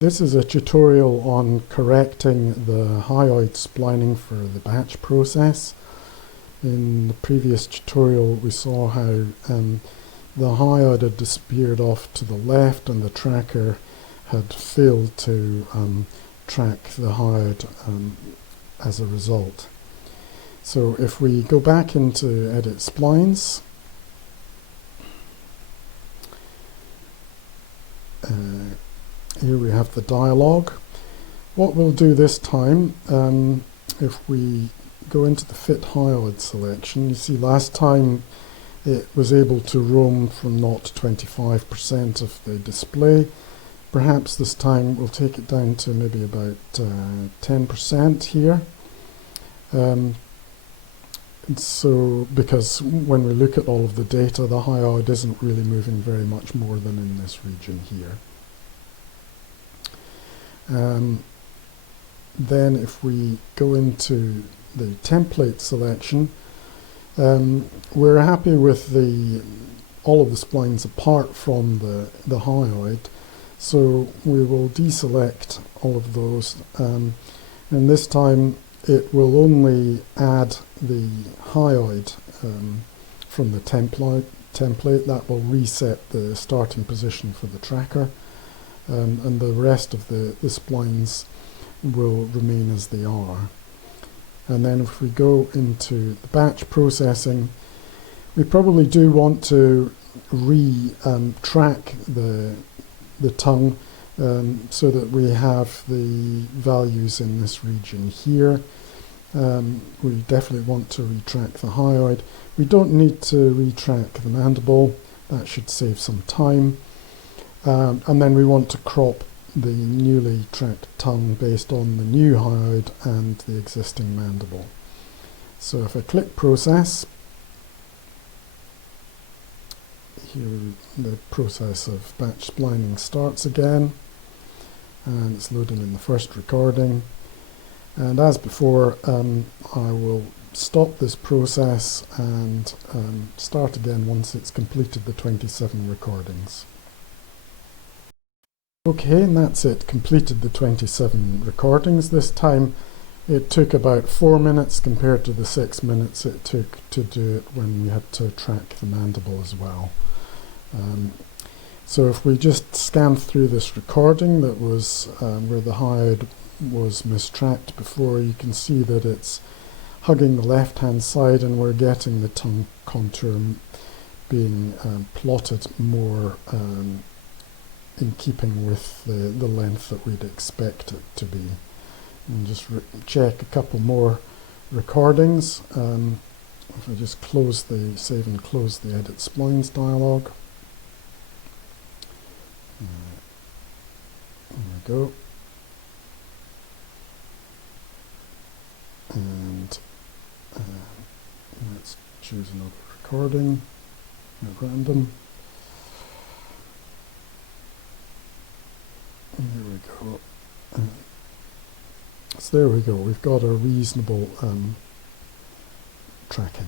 This is a tutorial on correcting the hyoid splining for the batch process. In the previous tutorial we saw how the hyoid had disappeared off to the left and the tracker had failed to track the hyoid as a result. So if we go back into Edit Splines, here we have the dialog. What we'll do this time, if we go into the Fit Hyoid selection, you see last time it was able to roam from 0 to 25% of the display. Perhaps this time we'll take it down to maybe about 10% here. So because when we look at all of the data, the hyoid isn't really moving very much more than in this region here. Then if we go into the template selection, we're happy with all of the splines apart from the hyoid, so we will deselect all of those, and this time it will only add the hyoid from the template. That will reset the starting position for the tracker, and the rest of the splines will remain as they are. And then if we go into the batch processing, we probably do want to track the tongue so that we have the values in this region here. We definitely want to retrack the hyoid. We don't need to retrack the mandible, that should save some time. And then we want to crop the newly tracked tongue based on the new hyoid and the existing mandible. So if I click Process, here the process of batch splining starts again, and it's loading in the first recording. And as before, I will stop this process and start again once it's completed the 27 recordings. Okay, and that's it, completed the 27 recordings. This time it took about 4 minutes compared to the 6 minutes it took to do it when we had to track the mandible as well. So if we just scan through this recording that was where the hyoid was mistracked before, you can see that it's hugging the left hand side and we're getting the tongue contour being plotted more in keeping with the length that we'd expect it to be. And just check a couple more recordings. If I just save and close the Edit Splines dialog. There we go. And let's choose another recording at random. Here we go. So there we go. We've got a reasonable tracking.